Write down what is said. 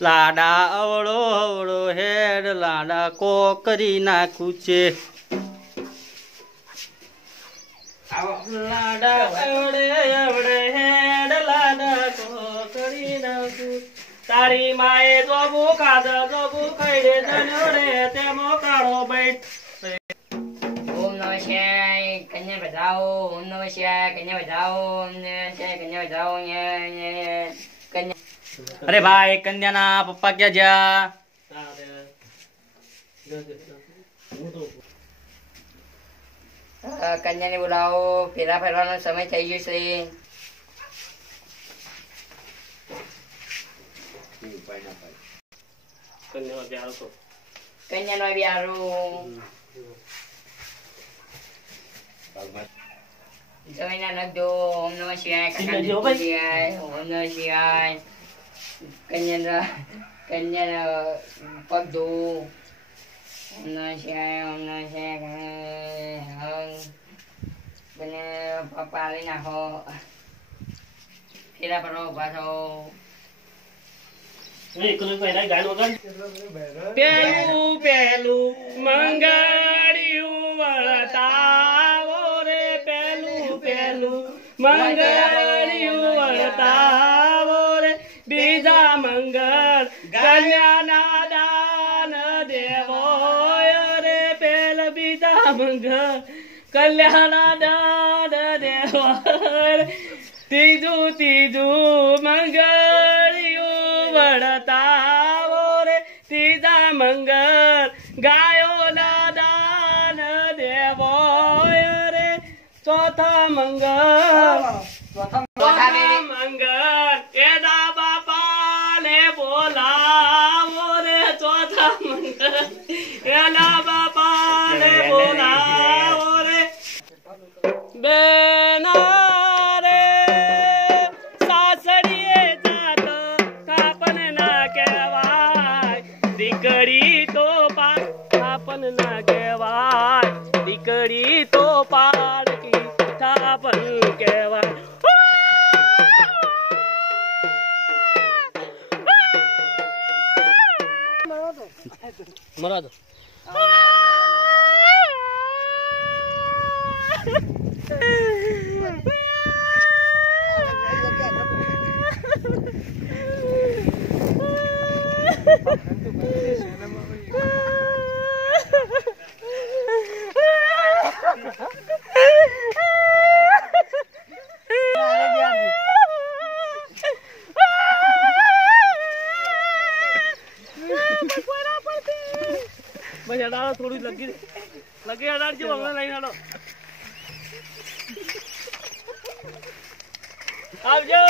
લાડા ઓળો ઓળો હેડ લાડકો કરી નાખું છે સાવ લાડા ઓડે એડે હેડ લાડકો કરી નાખું તારી માએ જો ભૂખા જજો ભૂખે રે જન રે તે મોકાળો બઈ છે કન્યા બધાઓ ઓમ નમઃ શિવાય કન્યા બધાઓ ઓમ નમઃ શિવાય કન્યા બધાઓ કન્યા અરે ભાઈ કન્યાના પપ્પા ક્યાં ગયા કન્યાને બોલાવો ફેરા ફેરવાનો સમય થઈ ગયો છે કન્યાનો બિહારો કન્યાનો બિહારો જોઈને પાળી નાખો ફેરા પર ઉભા થો પેલું પેલું મંગળ घालू मंगळारी रे बोरे बीजा मंगल कल्याण दान देवो रे पेल बीजा मंगल कल्याणा दान देव तीजू तिजू मंगळ वळता बोरे तिजा मंगल मंगल मंगल के बापा ने बोला मोरे चौथा मंगल के दाबा पाले बोला मोरे बेना દીકરી તો પાડ આપણ ના કહેવાય દીકરી તો પાડ વ્યવસ્થાપન કહેવાય મરાદો ભાઈ હડાડો થોડું લગી લગી હડાડજો હમણાં લઈને હડો આવજો